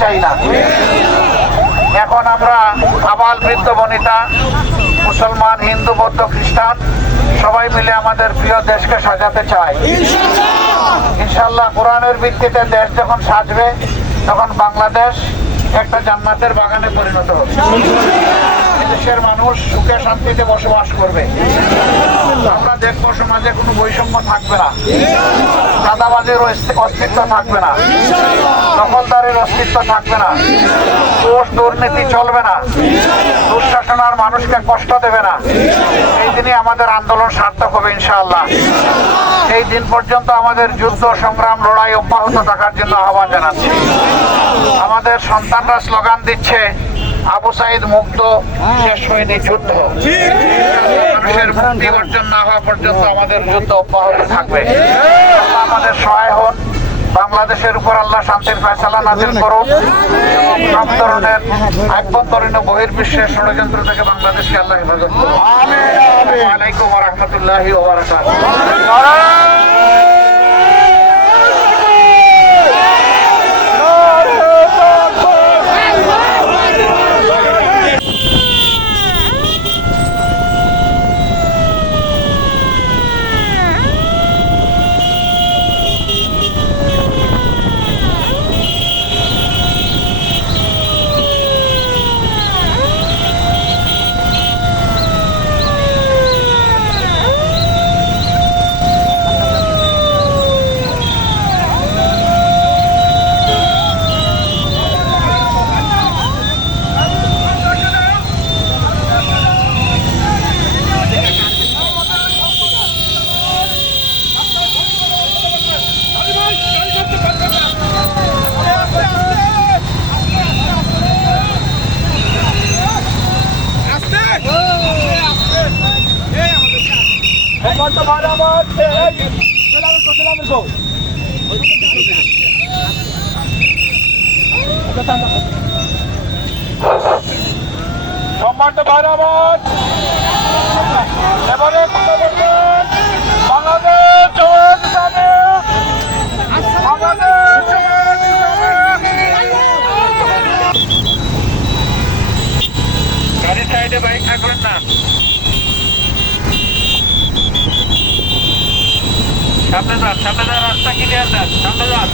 চাই না। এখন আমরা আবাল বৃদ্ধ বনিতা, মুসলমান, হিন্দু, বৌদ্ধ, খ্রিস্টান, সবাই মিলে আমাদের প্রিয় দেশকে সাজাতে চাই। ইনশাল্লাহ কোরআনের ভিত্তিতে দেশ যখন সাজবে, তখন বাংলাদেশ একটা জান্নাতের বাগানে পরিণত হবে। দেশের মানুষ সুখে শান্তিতে বসবাস করবে। আমরা দেখব সমাজে কোনো বৈষম্য থাকবে না। চাঁদাবাজের অস্তি- অস্তিত্ব থাকবে না। দখলদারের অস্তিত্ব থাকবে না। দোষ দুর্নীতি চলবে না। দুঃশাসন আর মানুষকে কষ্ট দেবে না। এই দিনই আমাদের আন্দোলন সার্থক হবে, ইনশাআল্লাহ। এই দিন পর্যন্ত আমাদের যুদ্ধ, সংগ্রাম, লড়াই অব্যাহত থাকার জন্য আহ্বান জানাচ্ছি। আমাদের সন্তানরা স্লোগান দিচ্ছে আবু সাইদ মুক্ত, শেষ হয়নি যুদ্ধ। মানুষের মুক্তি অর্জন না হওয়া পর্যন্ত আমাদের যুদ্ধ অব্যাহত থাকবে। আমাদের সহায় হন। বাংলাদেশের উপর আল্লাহ শান্তির ফয়সালা নাজিল করুন। সব ধরনের আভ্যন্তরীণ বহির্বিশ্বের ষড়যন্ত্র থেকে বাংলাদেশকে আল্লাহ হেফাজত করুন। আলাইকুম রহমতুল্লাহি সম্মানিত ভাইরাবাদ এবারে কথা বলবেন বাংলাদেশ জওয়ান হিসাবে বাংলাদেশ জওয়ান হিসাবে গাড়ি সাইডে বাইক থাকবেন না। সামনে যান সামনে যান রাস্তা ক্লিয়ার যান সামনে যান।